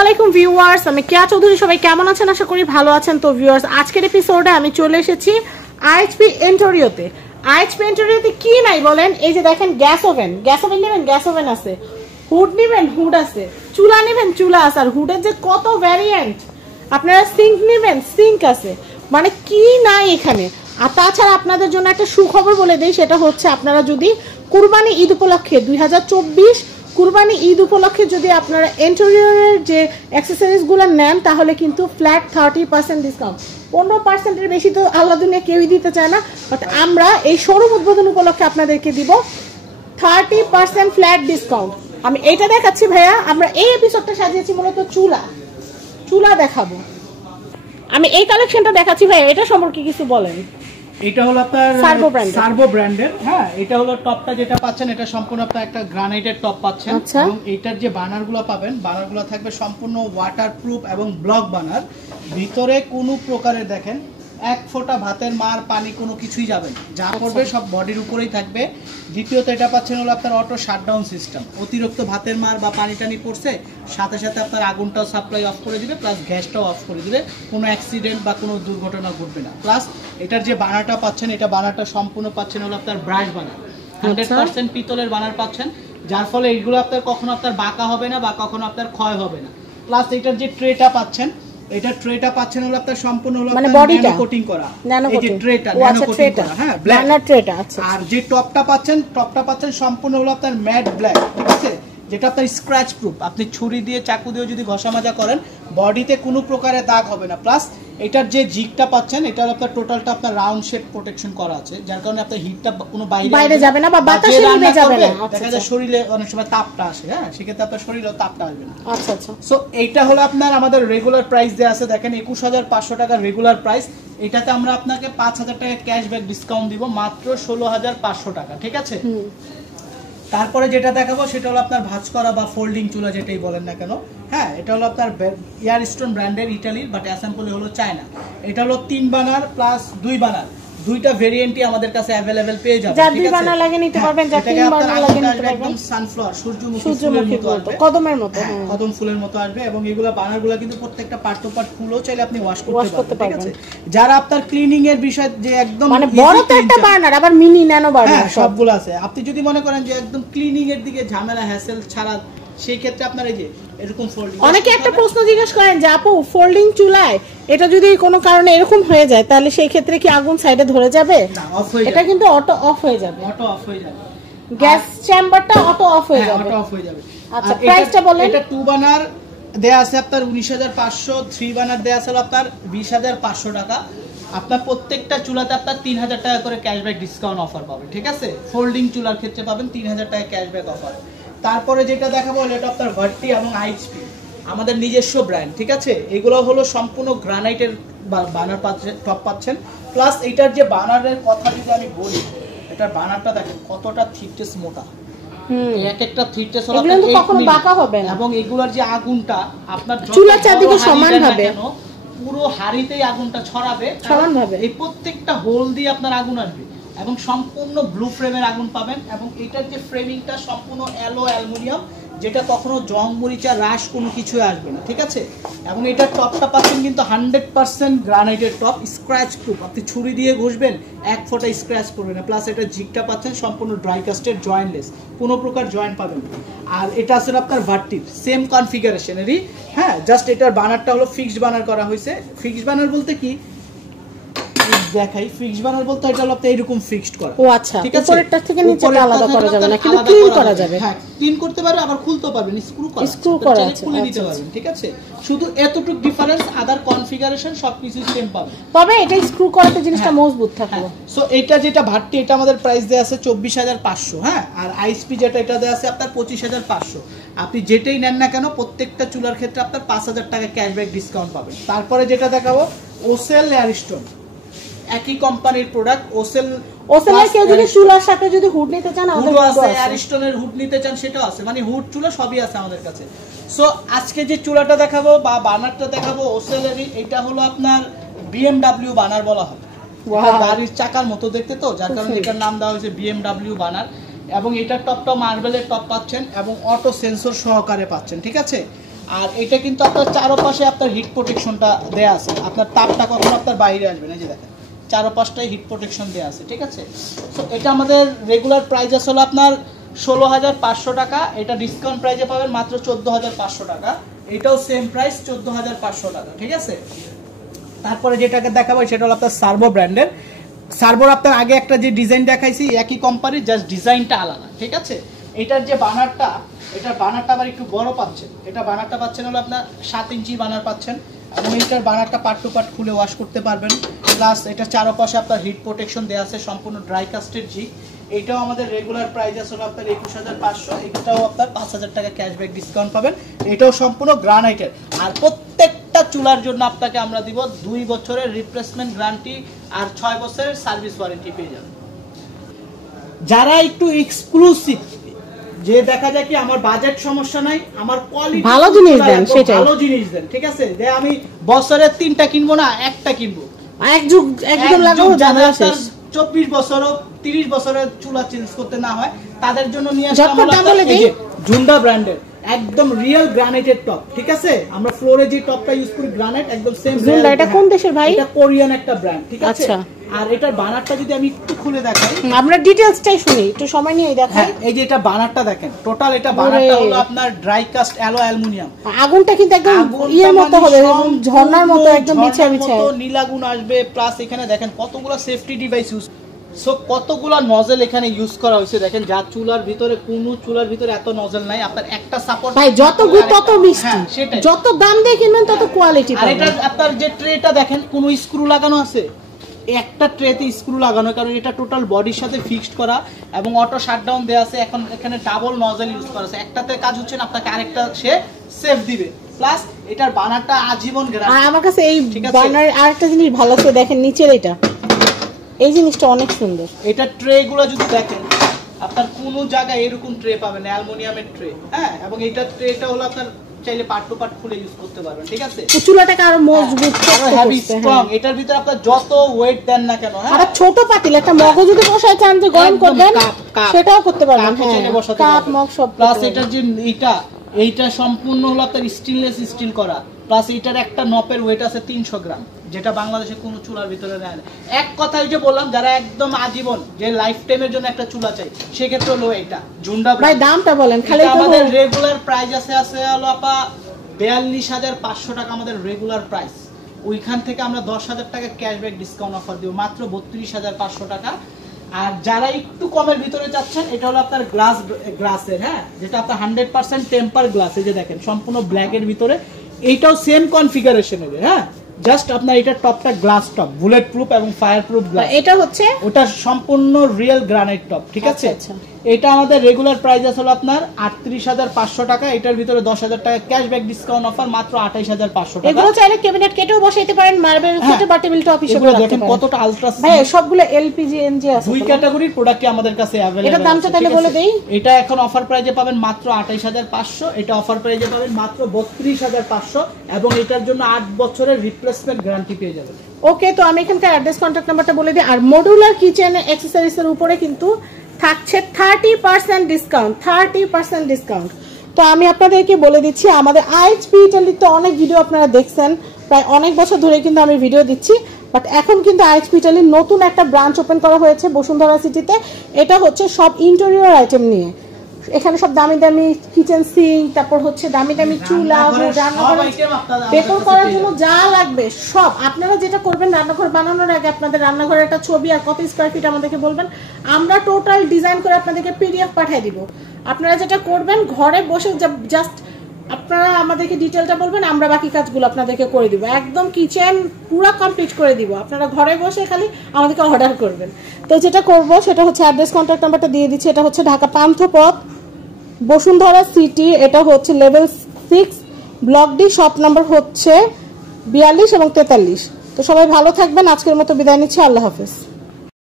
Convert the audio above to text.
আলাইকুম ভিউয়ার্স, আমি কেয়া চৌধুরী। সবাই কেমন আছেন? আশা করি ভালো আছেন। তো ভিউয়ার্স, আজকের এপিসোডে আমি চলে এসেছি আইএইচপি এন্টোরিওতে। আইএইচপি এন্টোরিওতে কি নাই বলেন? এই যে দেখেন গ্যাস ওভেন নেবেন, গ্যাস ওভেন আছে। হুড নেবেন, হুড আছে। চুলা নেবেন, চুলা আছে। আর হুডের যে কত ভ্যারিয়েন্ট। আপনারা সিঙ্ক নেবেন, সিঙ্ক আছে। মানে কি নাই এখানে। আর তাছাড়া আপনাদের জন্য একটা সুখবর বলে দেই, সেটা হচ্ছে আপনারা যদি কুরবানি ঈদ উপলক্ষে 2024 কুরবানি ঈদ উপলক্ষে যদি আপনারা ইন্টেরিয়রের যে অ্যাক্সেসরিজগুলো নেন, তাহলে কিন্তু ফ্ল্যাট 30% ডিসকাউন্ট। 15%-এর বেশি তো আল্লাহ দুনিয়া কেউই দিতে চায় না, বাট আমরা এই শোরুম উদ্বোধন উপলক্ষে আপনাদেরকে দিব 30% ফ্ল্যাট ডিসকাউন্ট। আমি এইটা দেখাচ্ছি ভাইয়া। আমরা এই এপিসোডটা সাজিয়েছি মূলত চুলা দেখাবো। আমি এই কালেকশনটা দেখাচ্ছি ভাইয়া, এটা সম্পর্কে কিছু বলেন। এটা হলো আপনার সার্ভো ব্র্যান্ডের। হ্যাঁ, এটা হলো টপটা যেটা পাচ্ছেন, এটা সম্পূর্ণ আপনার একটা গ্রানাইটের টপ পাচ্ছেন। এবং এটার যে বানারগুলো পাবেন, বানারগুলো থাকবে সম্পূর্ণ ওয়াটারপ্রুফ এবং ব্লক বানার। ভিতরে কোনো প্রকারের দেখেন এক ফোঁটা ভাতের মার পানি কোনো কিছুই যাবে না, যা করবে সব বডির উপরেই থাকবে। দ্বিতীয়ত এটা পাচ্ছেন হলো আপনার অটো শাটডাউন সিস্টেম। অতিরিক্ত ভাতের মার বা পানি টানি পড়ছে, সাথে সাথে আপনার আগুনটাও সাপ্লাই অফ করে দিবে, প্লাস গ্যাসটাও অফ করে দিবে। কোনো অ্যাক্সিডেন্ট বা কোনো দুর্ঘটনা ঘটবে না। প্লাস এটার যে বানারটা পাচ্ছেন, এটা বানারটা সম্পূর্ণ পাচ্ছেন হলো আপনার ব্রাশ বানার, 100% পিতলের বানার পাচ্ছেন, যার ফলে এইগুলো আপনার কখনো আপনার বাঁকা হবে না বা কখনো আপনার ক্ষয় হবে না। প্লাস এটার যে ট্রেটা পাচ্ছেন, এটা ট্রেটা পাচ্ছেন হলো আপনার সম্পূর্ণ হলো মানে বডিটা কোটিং করা। এই যে ট্রেটা ন্যানো কোটিং করা, হ্যাঁ ব্ল্যাক ট্রেটা আছে। আর যে টপটা পাচ্ছেন সম্পূর্ণ হলো আপনার ম্যাট ব্ল্যাক, ঠিক আছে, যেটা আপনার স্ক্র্যাচ প্রুফ। আপনি ছুরি দিয়ে চাকু দিয়ে যদি ঘষা মাজা করেন, বডিতে কোনো প্রকারের দাগ হবে না। প্লাস এটার যে জিগটা পাচ্ছেন, এটা আপনার টোটালটা আপনার রাউন্ড শেপ প্রোটেকশন করা আছে, যার কারণে আপনার হিটটা কোনো বাইরে যাবে না বা বাতাসে নিভে যাবে না। দেখা যায় শরীরে অনেক সময় তাপটা আসে, হ্যাঁ, সেক্ষেত্রে আপনার শরীরেও তাপটা আসবে না। আচ্ছা আচ্ছা। সো এইটা হলো আপনার আমাদের রেগুলার প্রাইস দেয়া আছে, দেখেন 21500 টাকা রেগুলার প্রাইস। এটাতে আমরা আপনাকে 5000 টাকা ক্যাশব্যাক ডিসকাউন্ট দিব, মাত্র 16500 টাকা, ঠিক আছে। তারপরে যেটা দেখাবো সেটা হলো আপনার ভাঁজ করা বা ফোল্ডিং চুলা, যেটাই বলেন না কেন। হ্যাঁ, এটা হলো আপনার এয়ারস্টোন ব্র্যান্ডের, ইটালির, বাট অ্যাসেম্বলি হলো চায়না। এটা হলো 3 বানার প্লাস 2 বানার, দুইটা ভেরিয়েন্টই আমাদের কাছে अवेलेबल পেয়ে যাবেন। যা 2 বানার লাগে নিতে পারবেন, যা 3 বানার লাগে নিতে পারবেন। একদম সানফ্লাওয়ার, সূর্যমুখী মতো, কদমের মতো, হ্যাঁ কদম ফুলের মতো আসবে। এবং এগুলা বানারগুলো কিন্তু প্রত্যেকটা পার্ট টু পার্ট ফুলও চাইলে আপনি ওয়াশ করতে পারবেন, ঠিক আছে। যারা আপনার ক্লিনিং এর বিষয় যে একদম মানে বড় তো একটা বার্নার, আবার মিনি ন্যানো বার্নার সবগুলো আছে। আপনি যদি মনে করেন যে একদম ক্লিনিং এর দিকে ঝামেলা হ্যাসেল ছাড়া, সেই ক্ষেত্রে আপনার এই যে এরকম ফোল্ডিং। অনেকে একটা প্রশ্ন জিজ্ঞেস করেন যে আপু, ফোল্ডিং চুলায় এটা যদি কোনো কারণে এরকম হয়ে যায়, তাহলে সেই ক্ষেত্রে কি আগুন সাইডে ধরে যাবে? না, অফ হয়ে যাবে। এটা কিন্তু অটো অফ হয়ে যাবে, গ্যাস চেম্বারটা অটো অফ হয়ে যাবে। আচ্ছা, প্রাইসটা বলেন। এটা 2 বানার দেয়া আছে আপনার 19500, 3 বানার দেয়া আছে আপনার 20500 টাকা। আপনার প্রত্যেকটা চুলাতে আপনার 3000 টাকা করে ক্যাশব্যাক ডিসকাউন্ট অফার পাবেন, ঠিক আছে। ফোল্ডিং চুলার ক্ষেত্রে পাবেন 3000 টাকা ক্যাশব্যাক অফার। তারপরে যেটা দেখাবো এটা আপনার ভার্টি এবং আইএইচপি, আমাদের নিজস্ব ব্র্যান্ড, ঠিক আছে। এগুলো হলো সম্পূর্ণ গ্রানাইটের বানার পাচ্ছেন, টপ পাচ্ছেন। প্লাস এটার যে বানারের কথা যদি আমি বলি, এটার বানারটা দেখেন কতটা থিকনেস মোটা, এক একটা থিকনেস হলো কখনো বাঁকা হবে না। এবং এগুলোর যে আগুনটা আপনার চুলার চারদিকে সমান ভাবে, পুরো হাড়িতেই আগুনটা ছড়াবে সমানভাবে। এই প্রত্যেকটা হোল দিয়ে আপনার আগুন আসবে এবং সম্পূর্ণ ব্লু ফ্রেমের আগুন পাবেন। এবং এটার যে ফ্রেমিংটা সম্পূর্ণ অ্যালুমিনিয়াম, যেটা কখনো জং মরিচা রাশ কোনো কিছু আসবে না, ঠিক আছে। এবং এটার টপটা পাচ্ছেন কিন্তু 100% গ্রানাইটের টপ, স্ক্র্যাচ প্রুফ। আপনি ছুরি দিয়ে ঘষবেন, এক ফোঁটা স্ক্র্যাচ করবে না। প্লাস এটা জিগটা পাচ্ছেন সম্পূর্ণ ড্রাই কাস্টের, জয়েন্টলেস, কোনো প্রকার জয়েন্ট পাবেন না। আর এটা আসলে আপনার ভার্টির সেম কনফিগারেশনেরই, হ্যাঁ, জাস্ট এটার বানারটা হলো ফিক্সড বানার করা হয়েছে। ফিক্সড বানার বলতে কি দেখাই, ফিক্সড বানার বলতে এটা হলো আপনার এরকম ফিক্সড করা। ও আচ্ছা, উপরেরটা থেকে নিচেটা আলাদা করা যাবে না, কিন্তু ক্লিন করা যাবে। হ্যাঁ, ক্লিন করতে পারবে, আবার খুলতে পারবেন, স্ক্রু করা আছে, খুলে নিতে পারবেন, ঠিক আছে। শুধু এতটুকু ডিফারেন্স, আদার কনফিগারেশন সবকিছু সেম পাবেন, তবে এটা স্ক্রু করাতে জিনিসটা মজবুত থাকবে। সো এটা যেটা ভার্টি, এটা আমাদের প্রাইস দেয়া আছে 24500, হ্যাঁ। আর আইএসপি যেটা, এটা দেয়া আছে আপনার 25500। আপনি যেটাই নেন না কেন, প্রত্যেকটা চুলার ক্ষেত্রে আপনার 5000 টাকা ক্যাশব্যাক ডিসকাউন্ট পাবেন। তারপরে যেটা দেখাবো ওসেল এয়ারস্টোন, একই কোম্পানির প্রোডাক্ট। ওসেলের কেউ যদি চুলার সাথে যদি হুড নিতে চান, আমাদের কাছে আছে। এয়ারস্টোনের হুড নিতে চান, সেটাও আছে, মানে হুড চুলা সবই আছে আমাদের কাছে। সো আজকে যে চুলাটা দেখাবো বা বানারটা দেখাবো ওসেলেরই, এটা হলো আপনার BMW বানার বলা হয়। গাড়ির চাকার মতো দেখতে, তো যার কারণে এটার নাম দেওয়া হয়েছে BMW বানার। এবং এটার টপটা মার্বেলের টপ পাচ্ছেন এবং অটো সেন্সর সহকারে পাচ্ছেন, ঠিক আছে। আর এটা কিন্তু আপনার চারপাশে আপনার হিট প্রোটেকশনটা দেয়া আছে, আপনার তাপটা কখনো আপনার বাইরে আসবে না। এই যে দেখেন চারপাশটায় হিট প্রোটেকশন দেওয়া আছে, ঠিক আছে। সো এটা আমাদের রেগুলার প্রাইস আসলে আপনার 16,500 টাকা, এটা ডিসকাউন্ট প্রাইসে পাবেন মাত্র 14,500 টাকা। এটাও সেম প্রাইস 14,500 টাকা, ঠিক আছে। তারপরে যেটাকে দেখাবো সেটা হলো আপনার সার্ভো ব্র্যান্ডের। সার্ভোর আপনার আগে একটা যে ডিজাইন দেখাইছি একই কোম্পানির, জাস্ট ডিজাইনটা আলাদা, ঠিক আছে। এটার যে বানারটা, এটার বানারটা আবার একটু বড় পাচ্ছেন। এটা বানারটা পাচ্ছেন হলো আপনার 7 ইঞ্চি বানার পাচ্ছেন, এবং এটার বানারটা পার্ট টু পার্ট খুলে ওয়াশ করতে পারবেন। প্লাস এটা চারপাশে আপনার হিট প্রোটেকশন দেওয়া আছে, সম্পূর্ণ ড্রাই কাস্টের জি। এটাও আমাদের রেগুলার প্রাইস আসলে আপনার 21,500, এটাও আপনার 5,000 টাকা ক্যাশব্যাক ডিসকাউন্ট পাবেন। এটাও সম্পূর্ণ গ্রানাইটের। আর প্রত্যেকটা চুলার জন্য আপনাকে আমরা দিব 2 বছরের রিপ্লেসমেন্ট গ্যারান্টি আর 6 বছরের সার্ভিস ওয়ারেন্টি পেয়ে যাবেন। যারা একটু এক্সক্লুসিভ, যে দেখা যায় কি আমার বাজেট সমস্যা নাই, আমার কোয়ালিটি ভালো জিনিস দেন, সেটাই ভালো জিনিস দেন, ঠিক আছে। যে আমি বছরে 3টা কিনবো না, একটা কিনবো, একদম লাগাবো, জানা শেষ। 24 বছর 30 বছরের চুলা চেঞ্জ করতে না হয় তাদের জন্য নিয়ে আসলাম ঝুন্ডা ব্র্যান্ডের একদম রিয়েল গ্রানাইটেড টপ, ঠিক আছে। আমরা ফ্লোরে যে টপটা ইউজ করি গ্রানাইট, একদম সেম। ঝুন্ডা এটা কোন দেশের ভাই? এটা কোরিয়ান একটা ব্র্যান্ড, ঠিক আছে। আচ্ছা, আর এটার বানারটা যদি আমি একটু খুলে দেখাই, আমরা ডিটেইলসটাই শুনি, একটু সময় নিয়ে দেখাই। এই যে এটা বানারটা দেখেন, টোটাল এটা বানারটা হলো আপনার ড্রাই কাস্ট অ্যালুমিনিয়াম। আগুনটা কিন্তু একদম ইয়ের মতো হবে, ঝর্ণার মতো একদম বিছা বিছা নীলাগুন আসবে। প্লাস এখানে দেখেন কতগুলো সেফটি ডিভাইস ইউজ, সো কতগুলো নজেল এখানে ইউজ করা হয়েছে। দেখেন যা চুলার ভিতরে, কোনো চুলার ভিতরে এত নজেল নাই। আপনার একটা সাপোর্ট ভাই, যত গুড তত মিষ্টি, যত দাম দিয়ে কিনবেন তত কোয়ালিটি পাবেন। আর এটা আপনার যে ট্রেটা দেখেন, কোনো স্ক্রু লাগানো আছে, একটা ট্রেতে স্ক্রু লাগানো, কারণ এটা টোটাল বডির সাথে ফিক্সড করা এবং অটো শাটডাউন দেওয়া আছে। এখন এখানে ডাবল নজেল ইউজ করা আছে, একটাতে কাজ হচ্ছে না, আপনাকে আরেকটা সে সেফ দিবে। প্লাস এটার বানারটা আজীবন গ্যারান্টি। আর আমার কাছে এই বানার আরেকটা জিনিস ভালো আছে, দেখেন নিচের এটা, এই জিনিসটা অনেক সুন্দর। এটা ট্রে গুলো যদি দেখেন, আপনার কোন জায়গায় এরকম ট্রে পাবেন, অ্যালুমিনিয়ামের ট্রে, হ্যাঁ। এবং এটা ট্রেটা হলো আপনার চাইলে পার্ট টু পার্ট খুলে ইউজ করতে পারবেন, ঠিক আছে। চুলাটাকে আরো মজবুত, আরো হেভি স্ট্রং। এটার ভিতরে আপনার যত ওয়েট দেন না কেন, হ্যাঁ, আর ছোট পাতিল একটা মগও যদি বসায় চান যে গরম করবেন, সেটাও করতে পারবেন, হ্যাঁ, কাপ মগ সব। প্লাস এটার যে এইটা সম্পূর্ণ হলো আপনার স্টেনলেস স্টিল করা। প্লাস এটার একটা নপের ওয়েট আছে 300 গ্রাম, যেটা বাংলাদেশে কোনো চুলার ভিতরে নেয় না। এক কথায় যে বললাম, যারা একদম আজীবন, যে লাইফ টাইমের জন্য একটা চুলা চাই, সেক্ষেত্রে হলো এটা ঝুন্ডা। ভাই দামটা বলেন খালি। আমাদের রেগুলার প্রাইস আছে হলো আপা 42,500 টাকা আমাদের রেগুলার প্রাইস। ওইখান থেকে আমরা 10,000 টাকা ক্যাশব্যাক ডিসকাউন্ট অফার দিব মাত্র 32,500 টাকা। আর যারা একটু কমের ভিতরে যাচ্ছেন, এটা হলো আপনার গ্লাসের, হ্যাঁ, যেটা আপনার 100% টেম্পার গ্লাস। এই যে দেখেন সম্পূর্ণ ব্ল্যাকের ভিতরে, এইটাও সেম কনফিগারেশনের, হ্যাঁ। জাস্ট আপনার এটা টপটা গ্লাস টপ, বুলেট প্রুফ এবং ফায়ার প্রুফ গ্লাস। এটা হচ্ছে ওটা সম্পূর্ণ রিয়েল গ্রানাইট টপ, ঠিক আছে। এটা আমাদের রেগুলার প্রাইস আসলে আপনার 38,500 টাকা। এটার ভিতরে 10,000 টাকা ক্যাশব্যাক ডিসকাউন্ট অফার মাত্র 28,500 টাকা। এগুলো চাইলে ক্যাবিনেট কেটেও বসাইতে পারেন, মার্বেল কেটে বা টেবিল টপ হিসেবে রাখতে পারেন। দেখেন কতটা আলট্রা। ভাই সবগুলো এলপিজি এনজি আছে, দুই ক্যাটাগরির প্রোডাক্টই আমাদের কাছে अवेलेबल। এটা দামটা তাহলে বলে দেই। এটা এখন অফার প্রাইসে পাবেন মাত্র 28,500, এটা অফার প্রাইসে পাবেন মাত্র 32,500, এবং এটার জন্য 8 বছরের রিপ্লেসমেন্ট গ্যারান্টি পেয়ে যাবেন। ওকে, তো আমি এখানকার অ্যাড্রেস কন্টাক্ট নাম্বারটা বলে দিই। আর মডুলার কিচেন অ্যাকসেসরিজ এর উপরে কিন্তু থাকছে 30% ডিসকাউন্ট, 30% ডিসকাউন্ট। তো আমি আপনাদেরকে বলে দিচ্ছি, আমাদের আইএইচপি ইটালিতে অনেক ভিডিও আপনারা দেখছেন, প্রায় অনেক বছর ধরে কিন্তু আমি ভিডিও দিচ্ছি। বাট এখন কিন্তু আইএইচপি ইটালির নতুন একটা ব্রাঞ্চ ওপেন করা হয়েছে বসুন্ধরা সিটিতে। এটা হচ্ছে সব ইন্টেরিয়র আইটেম নিয়ে, এখানে সব দামি দামি কিচেন সিঙ্ক, তারপর হচ্ছে দামি দামি চুলা, ডেকোর করার জন্য যা লাগবে সব। আপনারা যেটা করবেন, রান্নাঘর বানানোর আগে আপনাদের রান্নাঘরের একটা ছবি আর কত স্কয়ার ফিট আমাদেরকে বলবেন, আমরা টোটাল ডিজাইন করে আপনাদেরকে পিডিএফ পাঠিয়ে দিব। আপনারা যেটা করবেন, ঘরে বসে জাস্ট আপনারা আমাদেরকে ডিটেলটা বলবেন, আমরা বাকি কাজগুলো আপনাদেরকে করে দিব। একদম কিচেন পুরো কমপ্লিট করে দিব, আপনারা ঘরে বসে খালি আমাদেরকে অর্ডার করবেন। তো যেটা করব সেটা হচ্ছে অ্যাড্রেস কন্ট্যাক্ট নাম্বারটা দিয়ে দিচ্ছি। এটা হচ্ছে ঢাকা পান্থপথ, বসুন্ধরা সিটি। এটা হচ্ছে level 6, block D, shop number হচ্ছে 42 এবং 43। তো সবাই ভালো থাকবেন, আজকের মতো বিদায় নিচ্ছি, আল্লাহ হাফেজ।